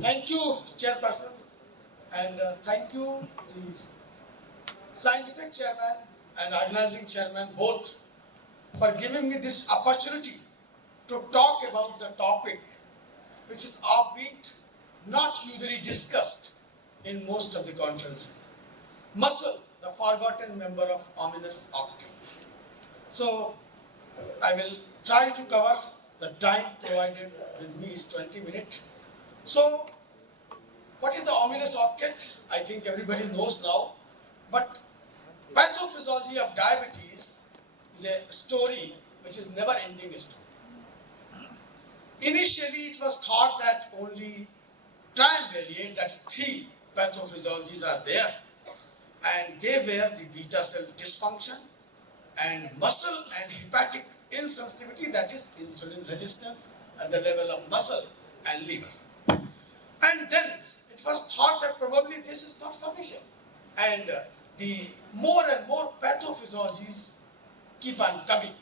Thank you, Chairperson, and thank you, the Scientific Chairman and Organizing Chairman, both, for giving me this opportunity to talk about the topic which is offbeat, not usually discussed in most of the conferences. Muscle, the forgotten member of ominous octet. So, I will try to cover. The time provided with me is 20 minutes. So, what is the ominous octet? I think everybody knows now. But pathophysiology of diabetes is a story which is never ending story. Initially, it was thought that only triumvirate, that's 3 pathophysiologies are there, and they were the beta cell dysfunction and muscle and hepatic insensitivity, that is insulin resistance at the level of muscle and liver. And then it was thought that probably this is not sufficient, and the more and more pathophysiologies keep on coming.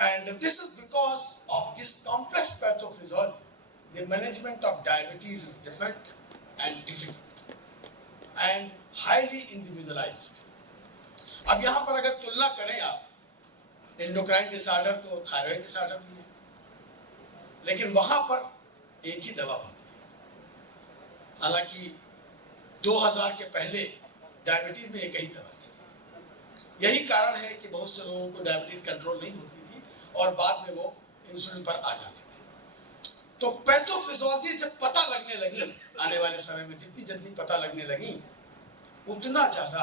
And this is because of this complex pathophysiology. The management of diabetes is different and difficult and highly individualized. अब यहाँ पर अगर तुलना करें आप endocrine disorder तो thyroid disorder भी है, लेकिन वहां पर एक ही दवा होती है। हालांकि 2000 के पहले डायबिटीज में एक ही दवा थी। यही कारण है कि बहुत से लोगों को डायबिटीज कंट्रोल नहीं होती थी और बाद में वो इंसुलिन पर आ जाते थे। तो पैथोफिजियोलॉजी जब पता लगने लगी, आने वाले समय में जितनी जल्दी पता लगने लगी, उतना ज्यादा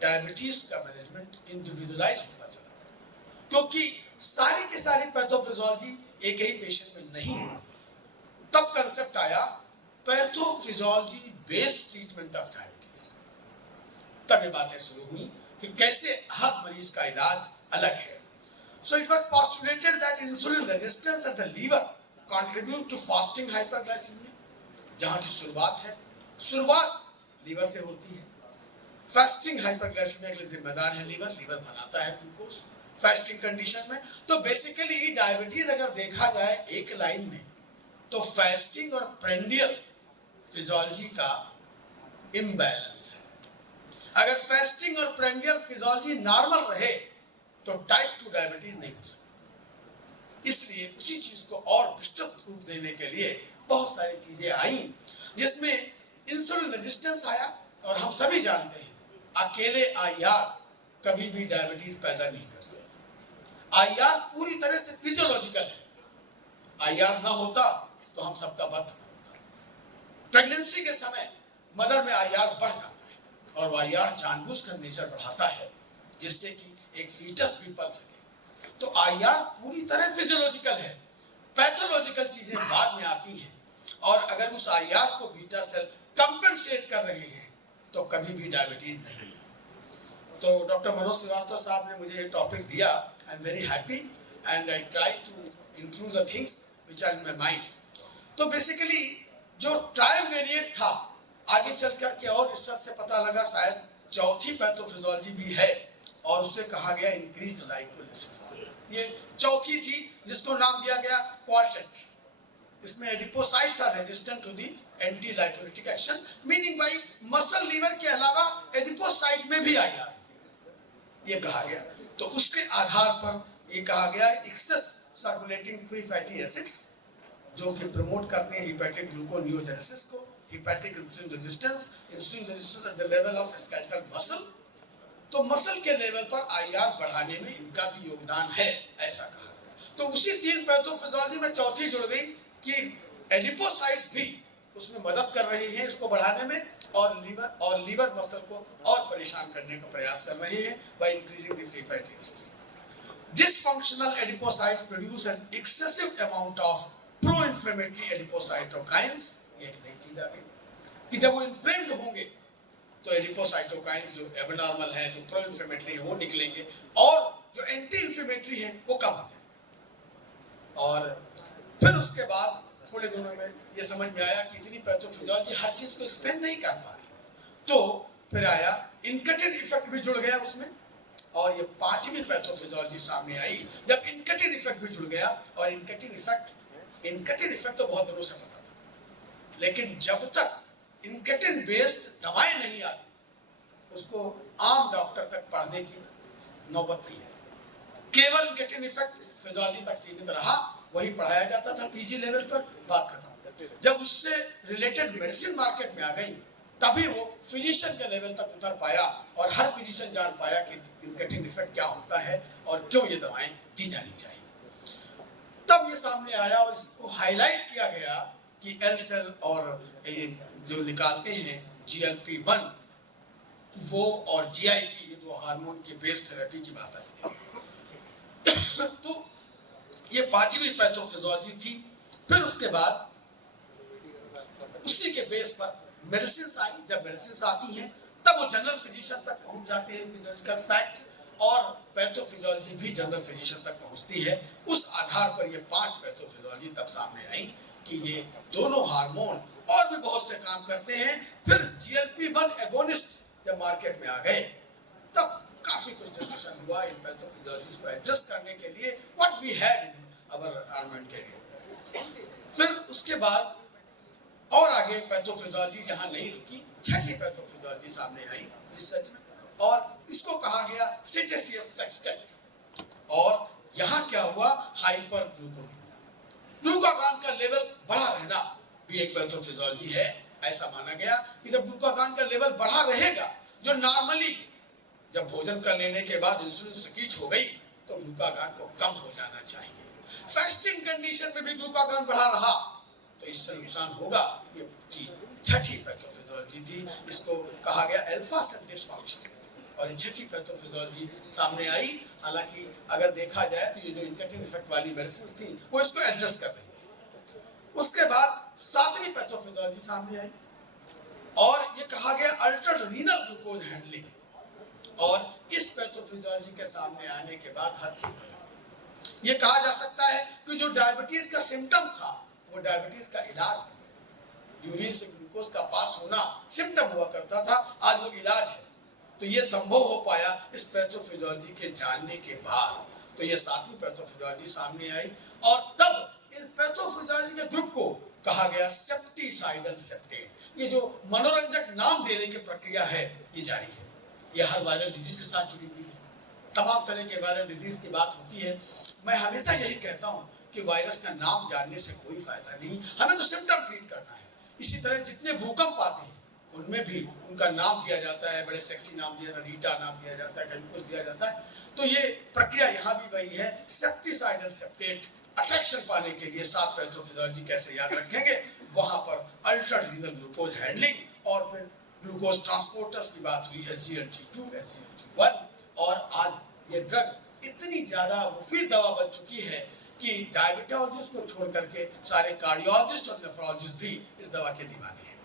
डायबिटीज का मैनेजमेंट इंडिविजुअलाइज होता चला, क्योंकि सारी की सारी पैथोफिजियोलॉजी एक ही पेशेंट में नहीं। तब कंसेप्ट आया pathophysiology based treatment of diabetes. तब ये बातें शुरू हुई कि कैसे हर मरीज का इलाज अलग है। So it was postulated that insulin resistance at the liver contribute to fasting hyperglycemia, जहाँ की शुरुआत लीवर से होती है। फास्टिंग हाइपरग्लाइसीमिया के लिए जिम्मेदार है लीवर बनाता है ग्लूकोज फास्टिंग कंडीशन में। तो बेसिकली डायबिटीज अगर देखा जाए एक लाइन में, तो फास्टिंग और प्रेंडियल फिजियोलॉजी का इम्बैलेंस है। अगर फास्टिंग और प्रेंडियल फिजियोलॉजी नॉर्मल रहे तो टाइप 2 डायबिटीज नहीं हो सकती। इसलिए उसी चीज को और विस्तृत रूप देने के लिए बहुत सारी चीजें आई, जिसमें इंसुलिन रेजिस्टेंस आया। और हम सभी जानते हैं अकेले आईआर कभी भी डायबिटीज पैदा नहीं कर सकता। आईआर पूरी तरह से फिजियोलॉजिकल है। आईआर ना होता तो हम सबका बर्थ होता। प्रेगनेंसी के समय मदर में आईआर बढ़ जाता है और वो आईआर जानबूझकर नेचर बढ़ाता है जिससे कि एक फीटस भी पल सके। तो आईआर पूरी तरह फिजियोलॉजिकल है। पैथोलॉजिकल चीजें बाद में आती हैं, और अगर उस आईआर को बीटा सेल कंपेंसेट कर रहे हैं तो कभी भी डायबिटीज नहीं। तो डॉक्टर मनोज श्रीवास्तव साहब ने मुझे ये टॉपिक दिया। I am very happy and I try to include the things which are in my mind. तो बेसिकली जो ट्रायवेरिएट था, आगे चल कर के और रिसर्च से पता लगा शायद चौथी पैथोफिजियोलॉजी भी है, और उसे कहा गया इंक्रीज्ड लाइकोलिसिस। ये चौथी थी जिसको नाम दिया गया क्वार्टेट। इसमें adipocytes are resistant to the anti lipolytic action, meaning by muscle liver के अलावा एडिपोसाइट में भी आई ये कहा गया। तो उसके आधार पर ये कहा गया excess circulating free fatty acids जो कि प्रमोट करते हैं हेपेटिक ग्लूकोनियोजेनेसिस को, hepatic insulin resistance at the level of skeletal muscle. तो मसल के लेवल पर आईआर बढ़ाने में इनका भी योगदान है, ऐसा कहा गया। तो उसी 3 पैथोफिजियोलॉजी में चौथी जुड़ गई कि एडिपोसाइट्स भी उसमें मदद कर रही हैं इसको बढ़ाने में, और लीवर मसल को और परेशान करने का प्रयास कर रहे हैं by increasing the free fatty acids. Dysfunctional adipocytes produce an excessive amount of pro inflammatory adipocytokines. ये एक नई चीज आ गई कि जब वो इन्फ्लेम्ड होंगे तो एडिपोसाइटोकाइंस जो एबनॉर्मल है, जो प्रो इन्फ्लेमेटरी है, वो निकलेंगे, और जो एंटी इन्फ्लेमेटरी है वो कम हो जाएंगे। और फिर उसके बाद थोड़े दिनों में ये समझ में आया कि इतनी पैथोफिजियोलॉजी हर चीज को एक्सप्लेन नहीं कर पा रही, तो फिर आया इनकटिन इफेक्ट भी जुड़ गया उसमें, और ये 5वीं पैथोफिजियोलॉजी सामने आई जब इनकटिन इफेक्ट भी जुड़ गया। और इनकटिन इफेक्ट तो बहुत दिनों से पता था, लेकिन जब तक इंकेटिन बेस्ड दवाएं नहीं आती, उसको आम डॉक्टर तक पढ़ने की नौबत नहीं है। केवल इंकेटिन इफेक्ट फिजियोलॉजी तक सीमित रहा, वही पढ़ाया जाता था पीजी लेवल पर, बात खत्म। जब उससे रिलेटेड मेडिसिन मार्केट में आ गई, तभी वो फिजिशियन के लेवल तक उतर पाया और हर फिजिशियन जान पाया कि इंकेटिन इफेक्ट क्या होता है और क्यों ये दवाएं दी जानी चाहिए। तब ये सामने आया और इसको हाईलाइट किया गया कि एल सेल और जो निकालते हैं GLP-1 वो और GIP, ये दो हार्मोन के बेस्ड थेरेपी की बात है। तो ये पांचवी पैथोफिजियोलॉजी थी। फिर उसके बाद उसी के बेस पर मेडिसिन आई। जब मेडिसिन आती हैं तब वो जनरल फिजिशियन तक पहुंच जाते हैं, फिजियोलॉजिकल फैक्ट, और पैथोफिजियोलॉजी भी जनरल फिजिशियन तक पहुंचती है। उस आधार पर ये 5 पैथोफिजियोलॉजी तब सामने आई कि ये दोनों हार्मोन और भी बहुत से काम करते हैं। फिर GLP-1 एगोनिस्ट जब मार्केट में आ गए, तब काफी कुछ डिस्कशन हुआ इन पैथोफिजियोलॉजीज को एड्रेस करने के लिए, what we have in our armamentarium. फिर उसके बाद और आगे पैथोफिजियोलॉजी यहाँ नहीं रुकी, छठी पैथोफिजियोलॉजी सामने आई रिसर्च में, और इसको कहा गया सेटेशियस सेक्सटेट। और यहाँ क्या हुआ, हाइपर ग्लूकोमीनिया, ग्लूकागॉन का लेवल बढ़ा रहना भी एक पैथोफिजियोलॉजी है। ऐसा माना गया कि जब ग्लूकागॉन का लेवल बढ़ा रहेगा, जो नॉर्मली जब भोजन कर लेने के बाद इंसुलिन सिक्रीट हो गई, तो ग्लूकागॉन को कम हो जाना चाहिए। फास्टिंग कंडीशन में भी ग्लूकागॉन बढ़ा रहा तो इससे नुकसान होगा। ये छठी पैथोफिजियोलॉजी थी, इसको कहा गया अल्फा सेल डिसफंक्शन, और ये छठी पैथोफिजियोलॉजी सामने आई। हालांकि अगर देखा जाए तो ये जो इंकेटिन इफेक्ट वाली मेडिसिन थी वो इसको एड्रेस कर रही थी। उसके बाद सातवीं पैथोफिजियोलॉजी सामने आई और ये कहा गया अल्टर्ड रीनल ग्लूकोज हैंडलिंग। और इस पैथोफिजियोलॉजी के सामने आने के बाद हर चीज बदल। ये कहा जा सकता है कि जो डायबिटीज का सिम्टम था वो डायबिटीज का इलाज, यूरिन से ग्लूकोज का पास होना सिम्टम हुआ करता था, आज वो इलाज है। तो ये संभव हो पाया इस पैथोफिजियोलॉजी के जानने के बाद। तो ये सातवीं पैथोफिजियोलॉजी सामने आई और तब इस पैथोफिजियोलॉजी के ग्रुप को कहा गया सेप्टिसाइडल सेप्टेट। ये जो मनोरंजक नाम देने की प्रक्रिया है ये जारी है। ये हर वायरल डिजीज के साथ जुड़ी हुई है। तमाम तरह के वायरल डिजीज की बात होती है। मैं हमेशा यही कहता हूँ कि वायरस का नाम जानने से कोई फायदा नहीं, हमें तो सिम्टम ट्रीट करना है। इसी तरह जितने भूकंप आते हैं उनमें भी उनका नाम दिया जाता है, बड़े सेक्सी नाम दिया, रीटा नाम दिया जाता है, कहीं कुछ दिया जाता है। तो ये प्रक्रिया यहाँ भी वही है, सेप्टिसाइडल सेप्टेट। अट्रैक्शन पाने के लिए 7 पैथोफिजियोलॉजी कैसे याद रखेंगे, वहां पर अल्टर्ड रीनल ग्लूकोज हैंडलिंग और फिर ग्लूकोज ट्रांसपोर्टर्स की बात हुई, SGLT2, SGLT1। और आज ये ड्रग इतनी ज्यादा मुफीद दवा बन चुकी है कि डायबिटोलॉजिस्ट को छोड़ करके सारे कार्डियोलॉजिस्ट और नेफ्रोलॉजिस्ट भी इस दवा के दीवाने हैं।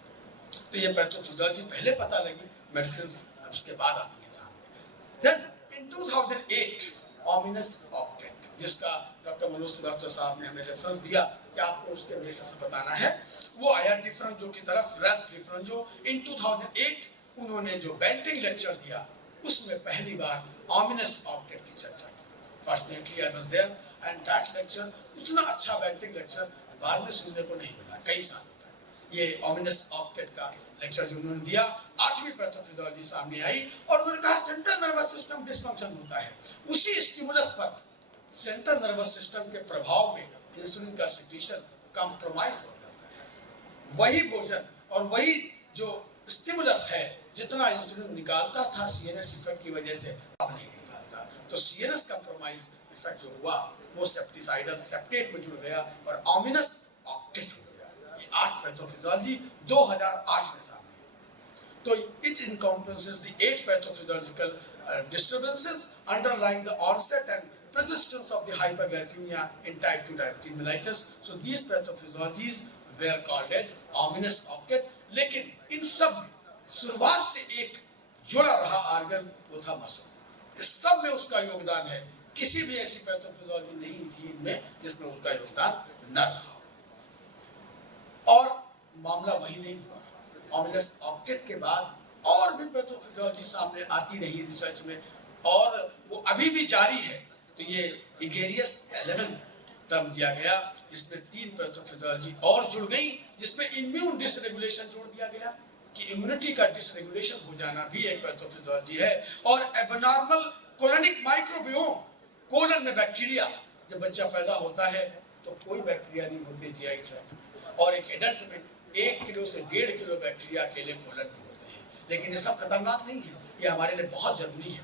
तो ये पैथोफिजियोलॉजी पहले पता लगी, मेडिसिन उसके बाद आती है सामने। देन इन 2008 ऑमिनस ऑक्टेट, जिसका डॉक्टर मनोज श्रीवास्तव साहब ने हमें रेफरेंस दिया कि आपको उसके बेसिस से बताना है, वो आया डिफरेंजो की तरफ, रैल्फ डिफरेंजो। इन 2008 उन्होंने जो बेंटिंग लेक्चर दिया उसमें पहली बार ऑमिनस ऑक्टेट की चर्चा की। Fortunately I was there and that lecture, इतना अच्छा बेंटिंग लेक्चर बाद में सुनने को नहीं मिला, कई साल होता है। ये ऑमिनस ऑक्टेट का लेक्चर जो उन्होंने दिया, 8वीं पैथोफिजियोलॉजी सामने आई और उन्होंने कहा सेंट्रल नर्वस सिस्टम डिसफंक्शन होता है। उसी स्टिमुलस पर सेंट्रल नर्वस सिस्टम के प्रभाव में इंसुलिन का सिक्रीशन कंप्रोमाइज हो जाता है। वही भोजन और वही जो स्टिमुलस है जितना इंसुलिन निकालता था CNS इफेक्ट की वजह से, अब नहीं निकालता। तो CNS कंप्रोमाइज इफेक्ट जो हुआ वो सेप्टिसाइडल सेप्टेट में जुड़ गया और ऑमिनस ऑक्टेट हो गया। ये 8 पैथोफिजियोलॉजी 2008 में सामने आई। तो it encompasses the 8 pathophysiological disturbances underlying the onset and persistence of the hyperglycemia in type 2 diabetes mellitus. So these pathophysiologies were called as ominous octet. लेकिन इन सब में शुरुआत से एक जुड़ा रहा आर्गन, वो था मसल। इस सब में उसका योगदान है, किसी भी ऐसी पैथोफिजियोलॉजी नहीं थी इनमें जिसमें उसका योगदान न रहा। और मामला वही नहीं हुआ, ऑमिनस ऑक्टेट के बाद और भी पैथोफिजियोलॉजी सामने आती रही रिसर्च में और वो अभी भी जारी है। तो ये इगेरियस 11 टर्म दिया गया जिसमें 3 पैथोफिजियोलॉजी और जुड़ गई, जिसमें इम्यून डिसरेगुलेशन जोड़ दिया गया कि इम्यूनिटी का डिसरेगुलेशन हो जाना भी एक पैथोफिजियोलॉजी है। और एबनॉर्मल कोलोनिक माइक्रोबियोम, कोलन में बैक्टीरिया, जब बच्चा पैदा होता है तो कोई बैक्टीरिया नहीं होते जीआई ट्रैक्ट में, और एक एडल्ट में 1 किलो से 1.5 किलो बैक्टीरिया अकेले कोलन में होते हैं। लेकिन ये सब खतरनाक नहीं है, ये हमारे लिए बहुत जरूरी है।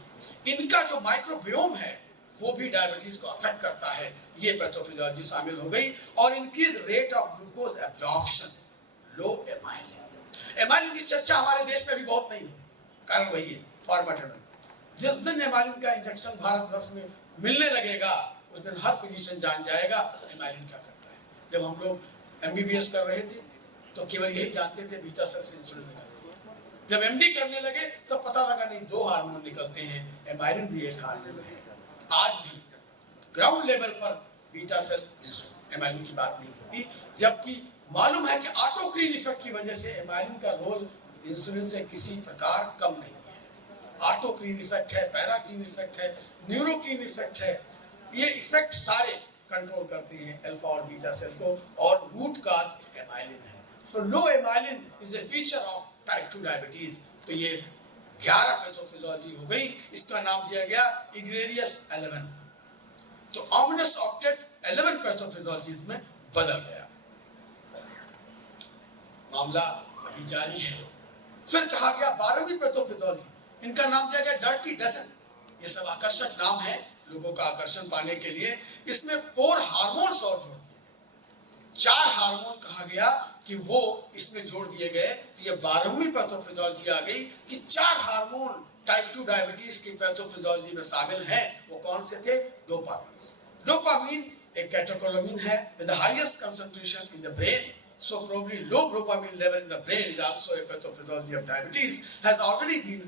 इनका जो माइक्रोबियोम है वो भी डायबिटीज को अफेक्ट करता है, ये पैथोफिजियोलॉजी शामिल हो गई। और increase rate of glucose absorption, low amyrin. Amyrin की चर्चा हमारे देश में भी बहुत नहीं है, कारण वही है फार्माटेबल। जिस दिन एमाइलिन का इंजेक्शन भारतवर्ष में मिलने लगेगा उस दिन हर फिजिशियन जान जाएगा एमाइलिन क्या करता है। जब हम लोग एमबीबीएस कर रहे थे तो केवल यही जानते थे बीटा सेल से इंसुलिन निकलती है। जब एमडी करने लगे तब पता लगा नहीं 2 हार्मोन निकलते हैं, एमाइलिन भी एक हार्मोन है। आज भी ग्राउंड लेवल पर बीटा सेल इंसुलिन एमाइलिन की बात नहीं होती, जबकि मालूम है कि ऑटोक्रीन इफेक्ट की वजह से एमाइलिन का रोल इंसुलिन से किसी प्रकार कम नहीं है। ऑटोक्रीन इफेक्ट है, पैराक्रीन इफेक्ट है, न्यूरोक्रीन इफेक्ट है, ये इफेक्ट सारे कंट्रोल करते हैं अल्फा और बीटा सेल को, और रूट काज एमाइलिन है। So low amylin is a feature of type 2 diabetes. तो ये 11 पैथोफिजियोलॉजी हो गई, इसका नाम दिया गया इग्रेरियस 11। तो ऑमिनस ऑक्टेट 11 पैथोफिजियोलॉजीज में बदल गया। मामला अभी जारी है। फिर कहा गया 12वीं पैथोफिजियोलॉजी, इनका नाम दिया गया डर्टी डजन। ये सब आकर्षक नाम है लोगों का आकर्षण पाने के लिए। इसमें 4 हार्मोन्स और जोड़ दिए गए, 4 हार्मोन कहा गया कि वो इसमें जोड़ दिए गए। तो ये 12वीं पैथोफिजियोलॉजी आ गई कि 4 हार्मोन टाइप 2 डायबिटीज की पैथोफिजियोलॉजी में शामिल हैं। वो कौन से थे? डोपामिन। डोपामिन एक कैटेकोलामिन है with the highest concentration in the brain. So probably low dopamine level in the brain is also a pathophysiology of diabetes, has already been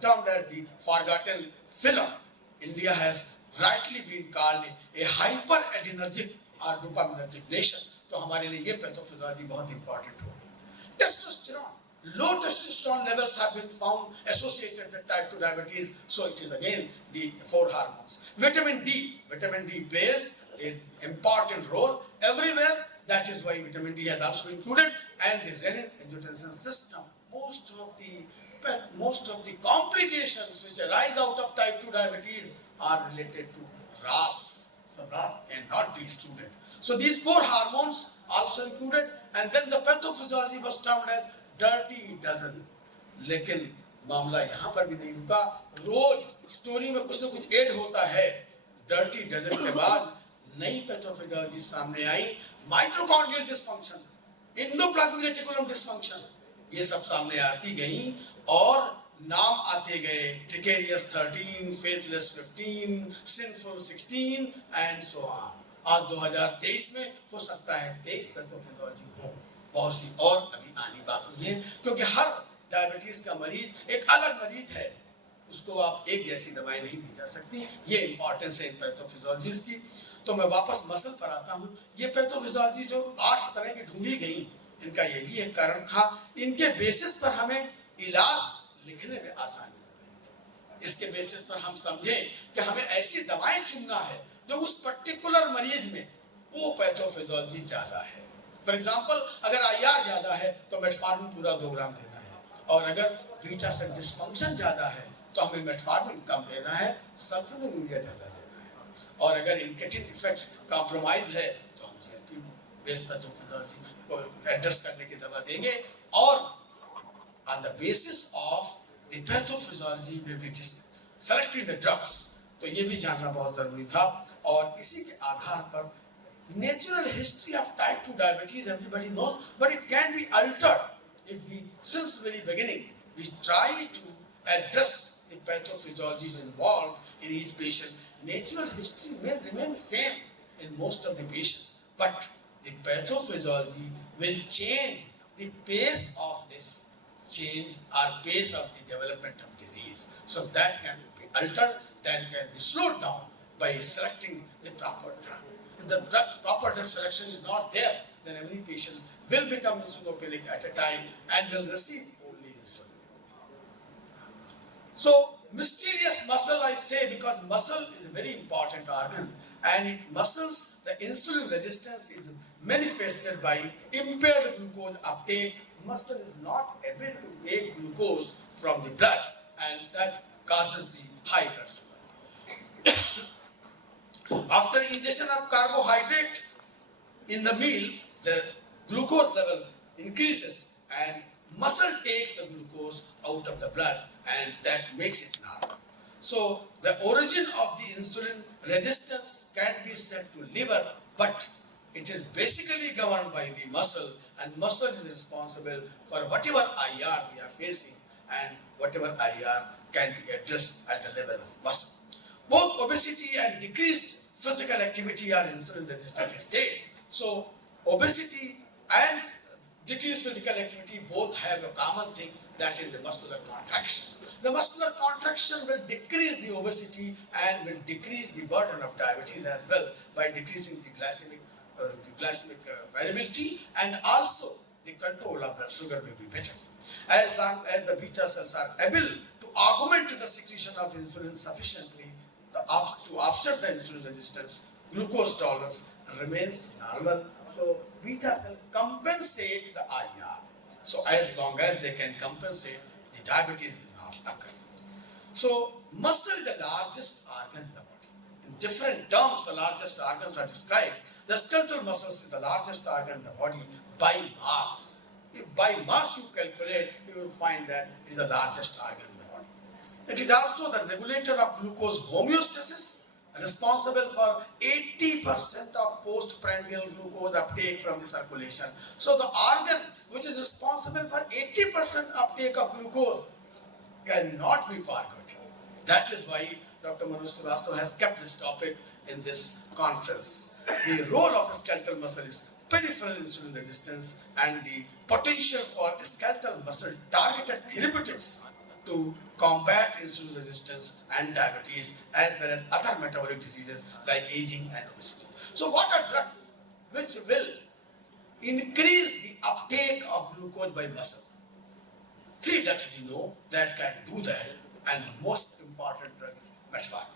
termed as the forgotten film. India has rightly been called a hyperadrenergic or dopaminergic nation. तो हमारे लिए ये pathophysiology बहुत important होगी। Testosterone, low testosterone levels have been found associated with type 2 diabetes, so it is again the 4 hormones. Vitamin D plays an important role everywhere. That is why vitamin D has also been included, and the renin-angiotensin system. Most of the complications which arise out of type 2 diabetes are related to RAS. So RAS cannot be excluded. So these 4 hormones also included, and then the pathophysiology was termed as dirty dozen. लेकिन मामला यहाँ पर भी नहीं रुका, रोज story में कुछ न कुछ ऐड होता है। डर्टी डजन के बाद नई पैथोफिजियोलॉजी सामने आई, mitochondrial dysfunction, endoplasmic reticulum dysfunction, ये सब सामने आती गई और नाम आते गए, treacherous 13, faithless 15, sinful 16 and so on. आज 2023 में हो सकता है 23 पैथोफिजियोलॉजी हो, बहुत सी और अभी आनी बाकी है, क्योंकि हर डायबिटीज का मरीज एक अलग मरीज है, उसको आप एक जैसी दवाई नहीं दी जा सकती। ये इंपॉर्टेंस है इन पैथोफिजियोलॉजीज की। तो मैं वापस मसल पर आता हूँ। ये पैथोफिजियोलॉजी जो 8 तरह की ढूंढी गई, इनका ये भी एक कारण था, इनके बेसिस पर हमें इलाज लिखने में आसानी हो गई थी। इसके बेसिस पर हम समझे कि हमें ऐसी दवाएं चुनना है जो उस पर्टिकुलर मरीज में वो पैथोफिजियोलॉजी ज्यादा है। फॉर एग्जाम्पल, अगर IR ज्यादा है तो मेटफॉर्मिन पूरा 2 ग्राम देना है, और अगर बीटा सेल डिसफंक्शन ज्यादा है तो हमें मेटफॉर्मिन कम देना है, सल्फोनिलूरिया ज्यादा देना है। और अगर इनकेटिन इफेक्ट कॉम्प्रोमाइज है तो हम GLP बेस्ड पैथोफिजियोलॉजी को एड्रेस करने की दवा देंगे। और on the basis of the pathophysiology we will select the drugs. तो ये भी जानना बहुत जरूरी था। और इसी के आधार पर natural history of type 2 diabetes everybody knows, but it can be altered if we, since very beginning, we try to address the pathophysiologies involved in each patient. Natural history may remain same in most of the patients, but the pathophysiology will change the pace of this change or pace of the development of disease. So that can be altered, that can be slowed down by selecting the proper drug. If the proper drug selection is not there, then every patient will become insulinopenic at a time and will receive only insulin. So, mysterious muscle I say because muscle is a very important organ, and muscles, the insulin resistance is manifested by impaired glucose uptake. Muscle is not able to take glucose from the blood, and that causes the high blood sugar. After ingestion of carbohydrate in the meal, the glucose level increases and muscle takes the glucose out of the blood, and that makes it normal. So the origin of the insulin resistance can be said to liver, but it is basically governed by the muscle, and muscle is responsible for whatever IR we are facing, and whatever IR can be addressed at the level of muscle. Both obesity and decreased physical activity are insulin resistant states. So obesity and decreased physical activity both have a common thing, that is the muscular contraction. The muscular contraction will decrease the obesity and will decrease the burden of diabetes as well by decreasing the glycemic variability, and also the control of blood sugar will be better. As long as the beta cells are able to augment the secretion of insulin sufficiently to offset the insulin resistance, glucose tolerance remains normal. So beta cell compensate the IR. So as long as they can compensate, the diabetes will not occur. So muscle is the largest organ in the body. In different terms, the largest organs are described. The skeletal muscles is the largest organ in the body by mass. If by mass you calculate, you will find that it is the largest organ in the body. It is also the regulator of glucose homeostasis, responsible for 80% of postprandial glucose uptake from the circulation. So the organ which is responsible for 80% uptake of glucose cannot be forgotten. That is why Dr. Manoj Srivastava has kept this topic in this conference. The role of a skeletal muscle is peripheral insulin resistance, and the potential for skeletal muscle targeted therapeutics to combat insulin resistance and diabetes, as well as other metabolic diseases like aging and obesity. So what are drugs which will increase the uptake of glucose by muscle? 3 drugs we know that can do that, and most important drug is metformin.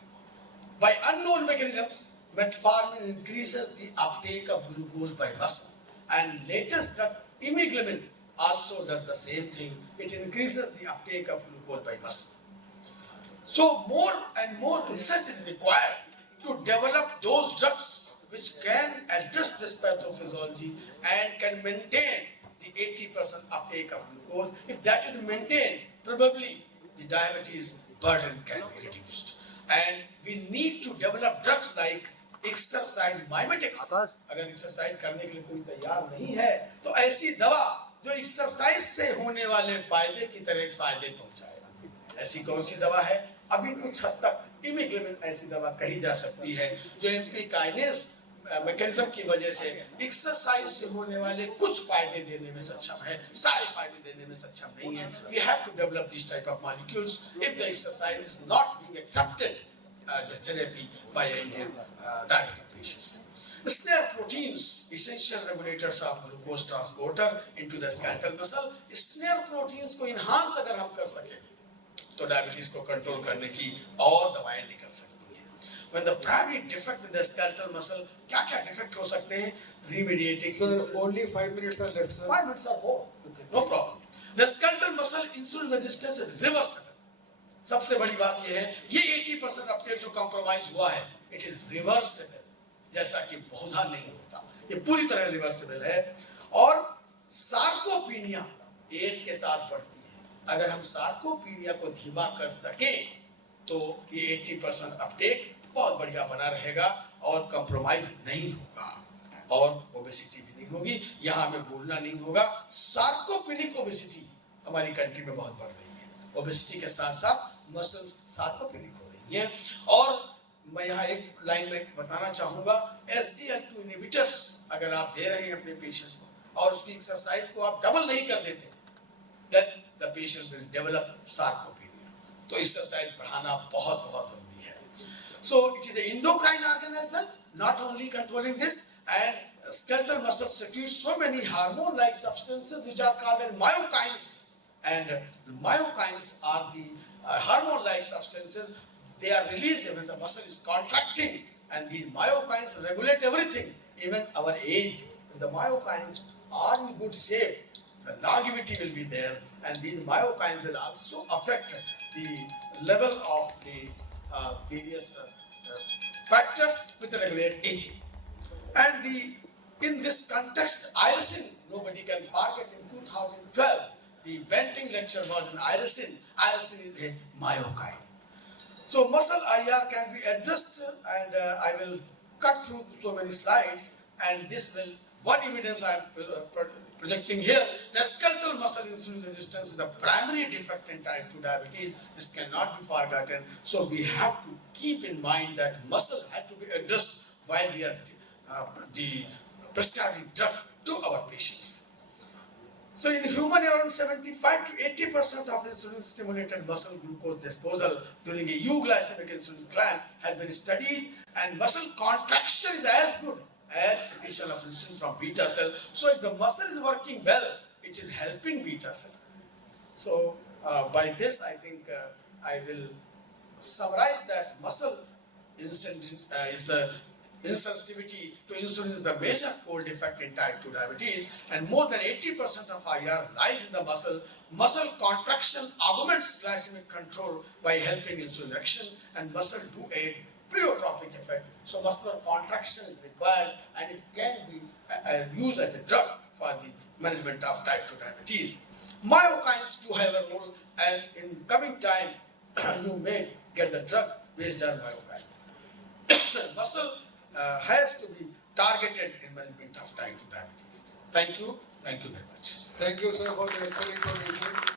By unknown mechanisms, metformin increases the uptake of glucose by muscle, and latest drug imiglumine also does the same thing. It increases the uptake of glucose by muscle. So more and more research is required to develop those drugs which can address this pathophysiology and can maintain the 80% uptake of glucose. If that is maintained, probably the diabetes burden can be reduced. And we need to develop drugs like exercise mimetics. अगर exercise करने के लिए कोई तैयार नहीं है, तो ऐसी दवा जो एक्सरसाइज से होने वाले फायदे की तरह फायदे पहुंचाए। ऐसी कौन सी दवा है? अभी कुछ हद तक इमिग्लिमिन ऐसी दवा कही जा सकती है जो एमपी काइनेज मैकेनिज्म की वजह से एक्सरसाइज से होने वाले कुछ फायदे देने में सक्षम है, सारे फायदे देने में सक्षम नहीं है. We have to develop these type of molecules if the exercise is not being accepted as a therapy by Indian diabetic patients. Snare proteins, essential regulators of glucose transporter into the skeletal muscle. Snare proteins को enhance अगर हम कर सकें तो diabetes को control करने की और दवाएं निकल सकती हैं. When the primary defect in the skeletal muscle, क्या-क्या defect हो सकते हैं? Remediating. Sir, only 5 minutes are left, sir. 5 minutes are more. Okay. No problem. The skeletal muscle insulin resistance is reversible. सबसे बड़ी बात यह है, ये 80% अपटेक जो कॉम्प्रोमाइज हुआ है, it is reversible. जैसा कि बहुधा नहीं होता, ये पूरी तरह रिवर्सिबल है. और सार्कोपीनिया एज के साथ बढ़ती है. अगर हम सार्कोपीनिया को धीमा कर सके तो ये 80% अपटेक बहुत बढ़िया बना रहेगा और कॉम्प्रोमाइज नहीं होगा और ओबेसिटी भी नहीं होगी. यहाँ हमें भूलना नहीं होगा, सार्कोपेनिक ओबेसिटी हमारी कंट्री में बहुत बढ़ रही है. ओबेसिटी के साथ साथ मसल सार्कोपेनिक हो रही है. और मैं यहाँ एक लाइन में बताना चाहूंगा, SGLT2 इनहिबिटर्स अगर आप दे रहे हैं अपने पेशेंट को और उसकी एक्सरसाइज को आप डबल नहीं कर देते, then the patient will develop sarcopenia. तो एक्सरसाइज बढ़ाना बहुत बहुत जरूरी है. So it is an endocrine organ as well, not only controlling this, and skeletal muscle secretes so many hormone-like substances which are called as myokines, and myokines are the hormone-like substances. They are released when the muscle is contracting, and these myokines regulate everything, even our age. the myokines are in good shape, the longevity will be there, and these myokines will also affect the level of the various factors which regulate aging. And in this context, irisin, nobody can forget in 2012, the Benting lecture was on irisin. Irisin is a myokine. So muscle IR can be addressed, and I will cut through so many slides, and this will, what evidence I am projecting here, that skeletal muscle insulin resistance is the primary defect in type 2 diabetes. This cannot be forgotten. So we have to keep in mind that muscle has to be addressed while we are prescribing drug to our patients. So in human, around 75 to 80% of insulin stimulated muscle glucose disposal during a euglycemic insulin clamp has been studied, and muscle contraction is as good as secretion of insulin from beta cell. So if the muscle is working well, it is helping beta cell. So by this, I think I will summarize that muscle insensitivity to insulin is the major core defect in type 2 diabetes, and more than 80% of IR lies in the muscle. Muscle contraction augments glycemic control by helping insulin action, and muscle do aid pleiotropic effect. So muscular contraction is required, and it can be used as a drug for the management of type 2 diabetes. Myokines do have a role, and in coming time you may get the drug based on myokine. Muscle has to be targeted in management of type 2 diabetes. Thank you very much. Thank you, sir, for the excellent information.